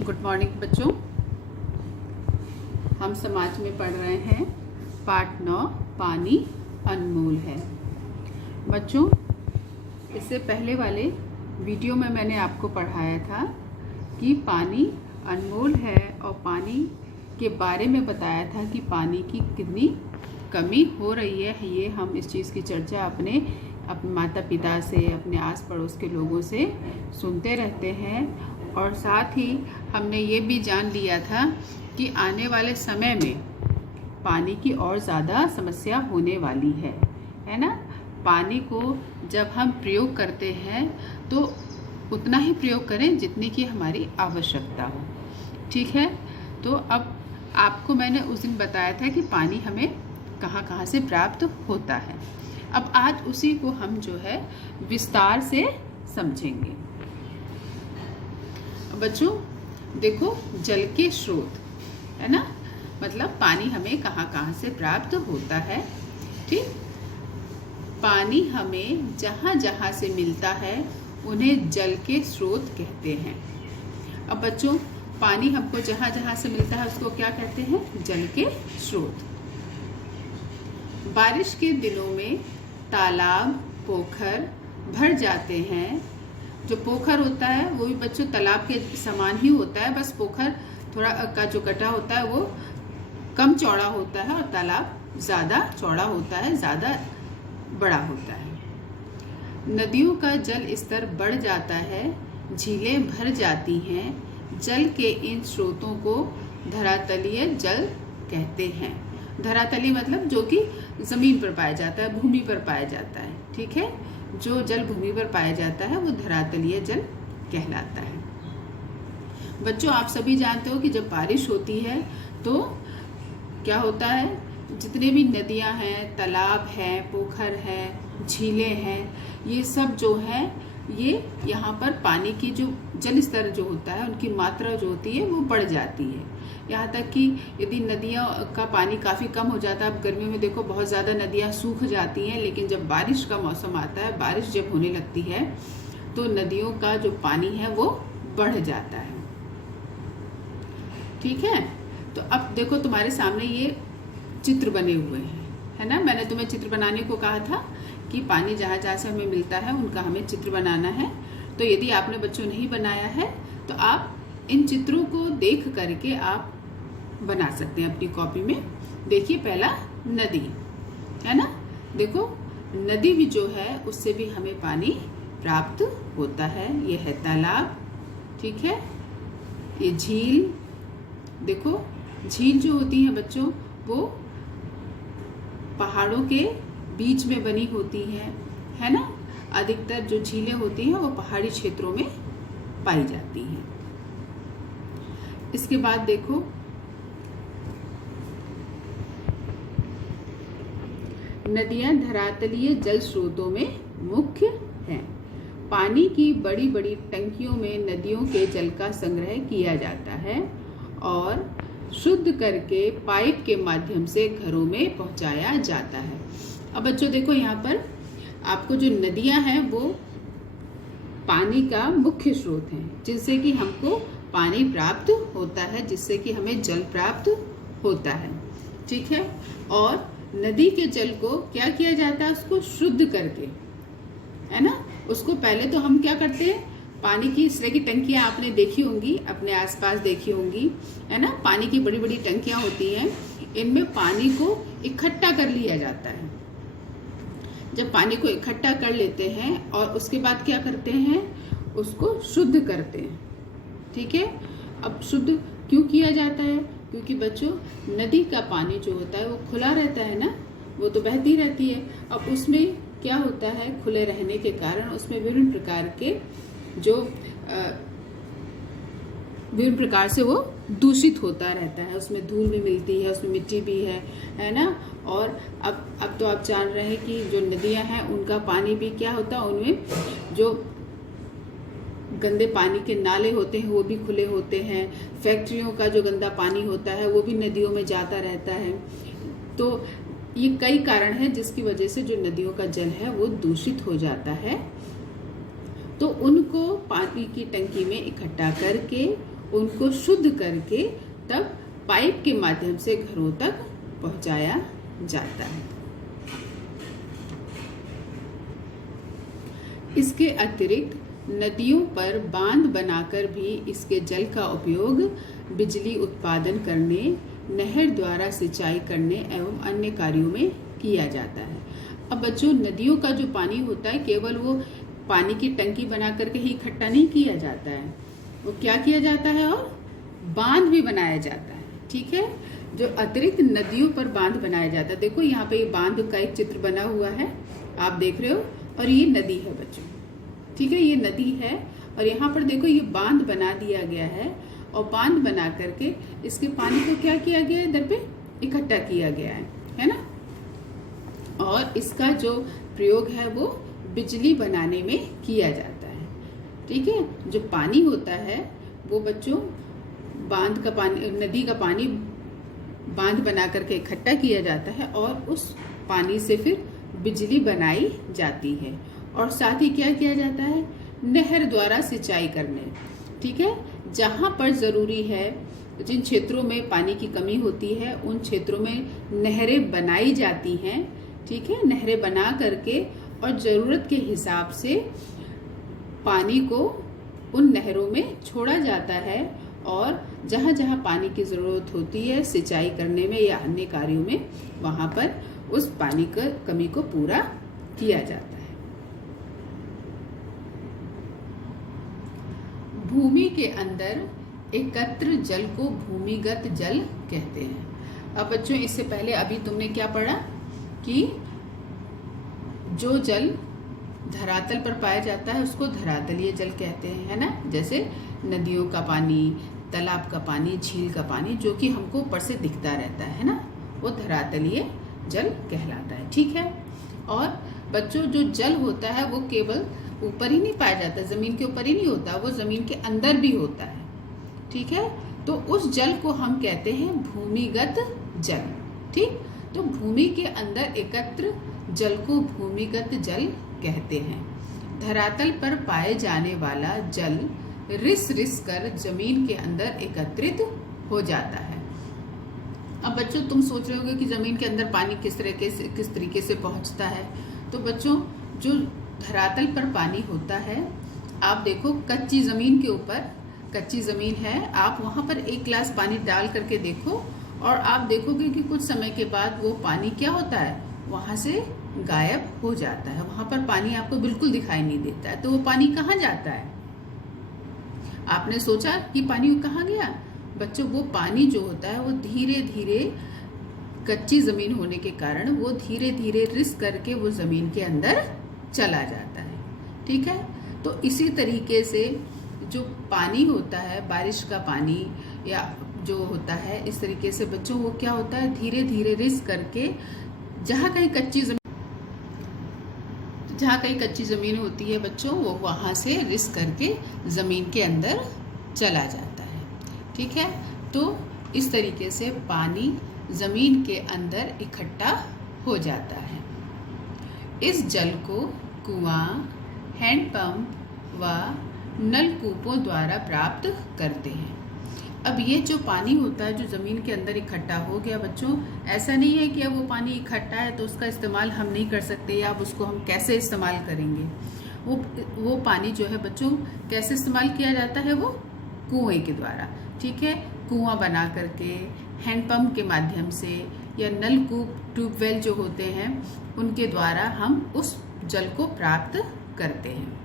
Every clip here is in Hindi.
गुड मॉर्निंग बच्चों। हम समाज में पढ़ रहे हैं पाठ 9 पानी अनमोल है। बच्चों, इससे पहले वाले वीडियो में मैंने आपको पढ़ाया था कि पानी अनमोल है और पानी के बारे में बताया था कि पानी की कितनी कमी हो रही है। ये हम इस चीज़ की चर्चा अपने माता पिता से, अपने आस पड़ोस के लोगों से सुनते रहते हैं। और साथ ही हमने ये भी जान लिया था कि आने वाले समय में पानी की और ज़्यादा समस्या होने वाली है ना। पानी को जब हम प्रयोग करते हैं तो उतना ही प्रयोग करें जितनी की हमारी आवश्यकता हो, ठीक है। तो अब आपको मैंने उस दिन बताया था कि पानी हमें कहाँ कहाँ से प्राप्त होता है। अब आज उसी को हम जो है विस्तार से समझेंगे। बच्चों देखो, जल के स्रोत है ना, मतलब पानी हमें कहाँ कहाँ से प्राप्त होता है, ठीक। पानी हमें जहाँ जहाँ से मिलता है उन्हें जल के स्रोत कहते हैं। अब बच्चों, पानी हमको जहाँ जहाँ से मिलता है उसको क्या कहते हैं? जल के स्रोत। बारिश के दिनों में तालाब, पोखर भर जाते हैं। जो पोखर होता है वो भी बच्चों तालाब के समान ही होता है, बस पोखर थोड़ा का जो गड्ढा होता है वो कम चौड़ा होता है और तालाब ज़्यादा चौड़ा होता है, ज़्यादा बड़ा होता है। नदियों का जल स्तर बढ़ जाता है, झीलें भर जाती हैं। जल के इन स्रोतों को धरातलीय जल कहते हैं। धरातली मतलब जो कि ज़मीन पर पाया जाता है, भूमि पर पाया जाता है, ठीक है। जो जल भूमि पर पाया जाता है वो धरातलीय जल कहलाता है। बच्चों, आप सभी जानते हो कि जब बारिश होती है तो क्या होता है, जितने भी नदियां हैं, तालाब हैं, पोखर हैं, झीलें हैं, ये सब जो है ये यहाँ पर पानी की जो जल स्तर जो होता है उनकी मात्रा जो होती है वो बढ़ जाती है। यहाँ तक कि यदि नदियों का पानी काफ़ी कम हो जाता है, अब गर्मियों में देखो बहुत ज़्यादा नदियाँ सूख जाती हैं, लेकिन जब बारिश का मौसम आता है, बारिश जब होने लगती है तो नदियों का जो पानी है वो बढ़ जाता है, ठीक है। तो अब देखो तुम्हारे सामने ये चित्र बने हुए हैं, है ना। मैंने तुम्हें चित्र बनाने को कहा था कि पानी जहाँ जहाँ से हमें मिलता है उनका हमें चित्र बनाना है। तो यदि आपने बच्चों नहीं बनाया है तो आप इन चित्रों को देख करके आप बना सकते हैं अपनी कॉपी में। देखिए, पहला नदी है ना, देखो नदी भी जो है उससे भी हमें पानी प्राप्त होता है। ये है तालाब, ठीक है। ये झील, देखो झील जो होती है बच्चों वो पहाड़ों के बीच में बनी होती है ना। अधिकतर जो झीलें होती हैं वो पहाड़ी क्षेत्रों में पाई जाती हैं। इसके बाद देखो, नदियां धरातलीय जल स्रोतों में मुख्य हैं। पानी की बड़ी बड़ी टंकियों में नदियों के जल का संग्रह किया जाता है और शुद्ध करके पाइप के माध्यम से घरों में पहुंचाया जाता है। अब बच्चों देखो, यहाँ पर आपको जो नदियां हैं वो पानी का मुख्य स्रोत हैं, जिससे कि हमको पानी प्राप्त होता है, जिससे कि हमें जल प्राप्त होता है, ठीक है। और नदी के जल को क्या किया जाता है, उसको शुद्ध करके, है ना। उसको पहले तो हम क्या करते हैं, पानी की इस तरह की टंकियां आपने देखी होंगी, अपने आसपास देखी होंगी, है ना। पानी की बड़ी बड़ी टंकियां होती हैं, इनमें पानी को इकट्ठा कर लिया जाता है। जब पानी को इकट्ठा कर लेते हैं और उसके बाद क्या करते हैं, उसको शुद्ध करते हैं, ठीक है। अब शुद्ध क्यों किया जाता है, क्योंकि बच्चों नदी का पानी जो होता है वो खुला रहता है ना, वो तो बहती रहती है। अब उसमें क्या होता है, खुले रहने के कारण उसमें विभिन्न प्रकार के जो विभिन्न प्रकार से वो दूषित होता रहता है। उसमें धूल भी मिलती है, उसमें मिट्टी भी है ना। और अब तो आप जान रहे हैं कि जो नदियां हैं उनका पानी भी क्या होता है, उनमें जो गंदे पानी के नाले होते हैं वो भी खुले होते हैं। फैक्ट्रियों का जो गंदा पानी होता है वो भी नदियों में जाता रहता है। तो ये कई कारण हैं जिसकी वजह से जो नदियों का जल है वो दूषित हो जाता है। तो उनको पानी की टंकी में इकट्ठा करके उनको शुद्ध करके तब पाइप के माध्यम से घरों तक पहुंचाया जाता है। इसके अतिरिक्त नदियों पर बांध बनाकर भी इसके जल का उपयोग बिजली उत्पादन करने, नहर द्वारा सिंचाई करने एवं अन्य कार्यों में किया जाता है। अब बच्चों, नदियों का जो पानी होता है केवल वो पानी की टंकी बना करके ही इकट्ठा नहीं किया जाता है, वो क्या किया जाता है और बांध भी बनाया जाता है। ठीक है, जो अतिरिक्त नदियों पर बांध बनाया जाता है। देखो यहाँ पे बांध का एक चित्र बना हुआ है, आप देख रहे हो, और ये नदी है बच्चों। ठीक है, ये नदी है और यहाँ पर देखो ये बांध बना दिया गया है और बांध बना करके इसके पानी को क्या किया गया है, इधर पे इकट्ठा किया गया है ना। और इसका जो प्रयोग है वो बिजली बनाने में किया जाता है। ठीक है, जो पानी होता है वो बच्चों बांध का पानी, नदी का पानी बांध बना करके इकट्ठा किया जाता है और उस पानी से फिर बिजली बनाई जाती है। और साथ ही क्या किया जाता है, नहर द्वारा सिंचाई करने। ठीक है, जहाँ पर ज़रूरी है, जिन क्षेत्रों में पानी की कमी होती है उन क्षेत्रों में नहरें बनाई जाती हैं। ठीक है, नहरें बना करके और ज़रूरत के हिसाब से पानी को उन नहरों में छोड़ा जाता है और जहाँ जहाँ पानी की ज़रूरत होती है सिंचाई करने में या अन्य कार्यों में, वहाँ पर उस पानी की कमी को पूरा किया जाता है। भूमि के अंदर एकत्र जल को भूमिगत जल कहते हैं। अब बच्चों, इससे पहले अभी तुमने क्या पढ़ा कि जो जल धरातल पर पाया जाता है उसको धरातलीय जल कहते हैं, है ना। जैसे नदियों का पानी, तालाब का पानी, झील का पानी, जो कि हमको ऊपर से दिखता रहता है ना, वो धरातलीय जल कहलाता है। ठीक है, और बच्चों जो जल होता है वो केवल ऊपर ही नहीं पाया जाता, जमीन के ऊपर ही नहीं होता, वो जमीन के अंदर भी होता है। ठीक है, तो उस जल को हम कहते हैं भूमिगत जल। ठीक, तो भूमि के अंदर एकत्र जल को भूमिगत जल कहते हैं। धरातल पर पाए जाने वाला जल रिस रिस कर जमीन के अंदर एकत्रित हो जाता है। अब बच्चों, तुम सोच रहे होगे कि जमीन के अंदर पानी किस तरीके से पहुंचता है। तो बच्चों, जो धरातल पर पानी होता है, आप देखो कच्ची जमीन के ऊपर, कच्ची जमीन है, आप वहां पर एक गिलास पानी डाल करके देखो और आप देखोगे कि कुछ समय के बाद वो पानी क्या होता है, वहां से गायब हो जाता है। वहां पर पानी आपको बिल्कुल दिखाई नहीं देता है। तो वो पानी कहाँ जाता है? आपने सोचा कि पानी कहाँ गया? बच्चों, वो पानी जो होता है वो धीरे धीरे, कच्ची जमीन होने के कारण वो धीरे धीरे रिस करके वो जमीन के अंदर चला जाता है। ठीक है, तो इसी तरीके से जो पानी होता है, बारिश का पानी या जो होता है, इस तरीके से बच्चों वो क्या होता है, धीरे धीरे रिस करके जहाँ कहीं कच्ची जमीन होती है बच्चों, वो वहाँ से रिस करके जमीन के अंदर चला जाता है। ठीक है, तो इस तरीके से पानी जमीन के अंदर इकट्ठा हो जाता है। इस जल को कुआं, हैंडपंप व नलकूपों द्वारा प्राप्त करते हैं। अब ये जो पानी होता है जो ज़मीन के अंदर इकट्ठा हो गया बच्चों, ऐसा नहीं है कि अब वो पानी इकट्ठा है तो उसका इस्तेमाल हम नहीं कर सकते या अब उसको हम कैसे इस्तेमाल करेंगे। वो पानी जो है बच्चों कैसे इस्तेमाल किया जाता है, वो कुएं के द्वारा। ठीक है, कुआं बना करके, हैंडपंप के माध्यम से या नलकूप, ट्यूबवेल जो होते हैं उनके द्वारा हम उस जल को प्राप्त करते हैं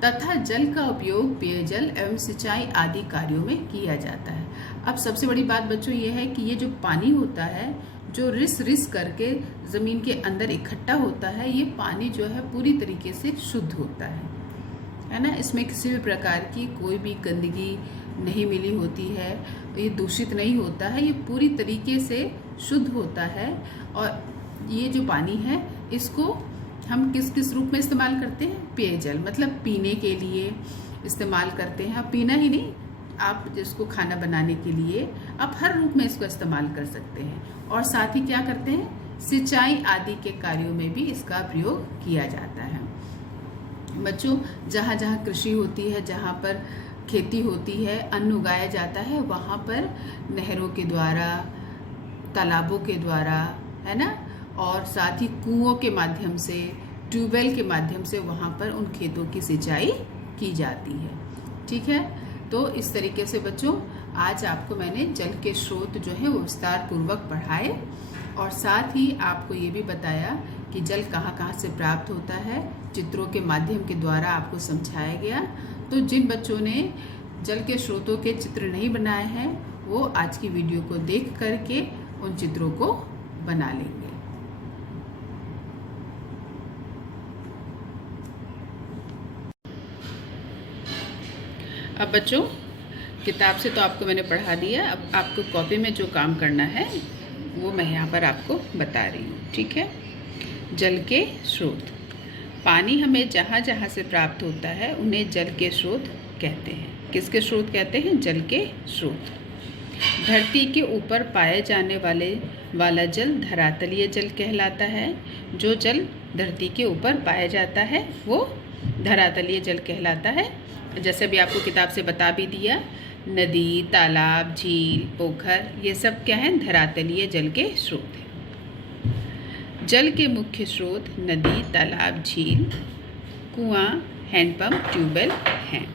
तथा जल का उपयोग पेयजल एवं सिंचाई आदि कार्यों में किया जाता है। अब सबसे बड़ी बात बच्चों ये है कि ये जो पानी होता है जो रिस रिस करके ज़मीन के अंदर इकट्ठा होता है, ये पानी जो है पूरी तरीके से शुद्ध होता है ना। इसमें किसी भी प्रकार की कोई भी गंदगी नहीं मिली होती है, ये दूषित नहीं होता है, ये पूरी तरीके से शुद्ध होता है। और ये जो पानी है इसको हम किस किस रूप में इस्तेमाल करते हैं? पेयजल, मतलब पीने के लिए इस्तेमाल करते हैं। पीना ही नहीं, आप जिसको खाना बनाने के लिए आप हर रूप में इसको इस्तेमाल कर सकते हैं। और साथ ही क्या करते हैं, सिंचाई आदि के कार्यों में भी इसका प्रयोग किया जाता है। बच्चों, जहाँ जहाँ कृषि होती है, जहाँ पर खेती होती है, अन्न उगाया जाता है, वहाँ पर नहरों के द्वारा, तालाबों के द्वारा, है ना, और साथ ही कुओं के माध्यम से, ट्यूबवेल के माध्यम से वहाँ पर उन खेतों की सिंचाई की जाती है। ठीक है, तो इस तरीके से बच्चों आज आपको मैंने जल के स्रोत जो है वो विस्तार पूर्वक पढ़ाए, और साथ ही आपको ये भी बताया कि जल कहाँ कहाँ से प्राप्त होता है, चित्रों के माध्यम के द्वारा आपको समझाया गया। तो जिन बच्चों ने जल के स्रोतों के चित्र नहीं बनाए हैं वो आज की वीडियो को देख करके उन चित्रों को बना लेंगे। अब बच्चों, किताब से तो आपको मैंने पढ़ा दिया, अब आपको कॉपी में जो काम करना है वो मैं यहाँ पर आपको बता रही हूँ। ठीक है, जल के स्रोत। पानी हमें जहाँ जहाँ से प्राप्त होता है उन्हें जल के स्रोत कहते हैं। किसके स्रोत कहते हैं? जल के स्रोत। धरती के ऊपर पाए जाने वाला जल धरातलीय जल कहलाता है। जो जल धरती के ऊपर पाया जाता है वो धरातलीय जल कहलाता है। जैसे भी आपको किताब से बता भी दिया, नदी, तालाब, झील, पोखर, ये सब क्या है? धरातलीय जल के स्रोत हैं। जल के मुख्य स्रोत नदी, तालाब, झील, कुआं, हैंडपंप, ट्यूबवेल हैं।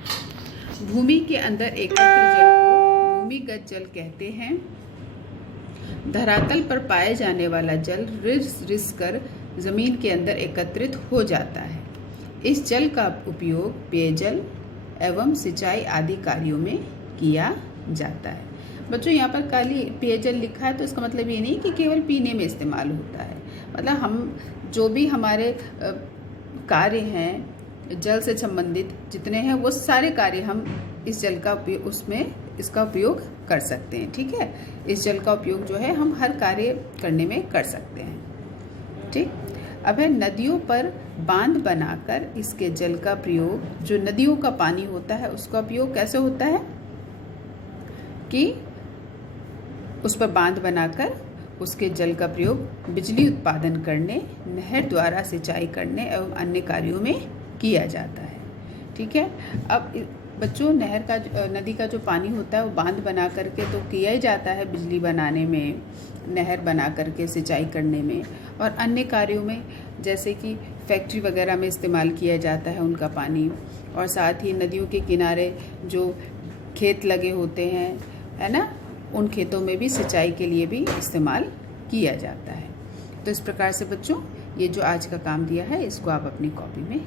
भूमि के अंदर एकत्र जल को भूमिगत जल कहते हैं। धरातल पर पाए जाने वाला जल रिस कर जमीन के अंदर एकत्रित हो जाता है। इस जल का उपयोग पेयजल एवं सिंचाई आदि कार्यों में किया जाता है। बच्चों, यहाँ पर खाली पेयजल लिखा है तो इसका मतलब ये नहीं कि केवल पीने में इस्तेमाल होता है। मतलब हम जो भी हमारे कार्य हैं जल से संबंधित जितने हैं वो सारे कार्य हम इस जल का इसका उपयोग कर सकते हैं। ठीक है, इस जल का उपयोग जो है हम हर कार्य करने में कर सकते हैं। ठीक, अब है नदियों पर बांध बनाकर इसके जल का प्रयोग, जो नदियों का पानी होता है उसका उपयोग कैसे होता है कि उस पर बांध बनाकर उसके जल का प्रयोग बिजली उत्पादन करने, नहर द्वारा सिंचाई करने एवं अन्य कार्यों में किया जाता है। ठीक है, अब बच्चों नदी का जो पानी होता है वो बांध बना करके तो किया ही जाता है बिजली बनाने में, नहर बना करके सिंचाई करने में, और अन्य कार्यों में जैसे कि फैक्ट्री वगैरह में इस्तेमाल किया जाता है उनका पानी, और साथ ही नदियों के किनारे जो खेत लगे होते हैं, है ना, उन खेतों में भी सिंचाई के लिए भी इस्तेमाल किया जाता है। तो इस प्रकार से बच्चों ये जो आज का काम दिया है इसको आप अपनी कॉपी में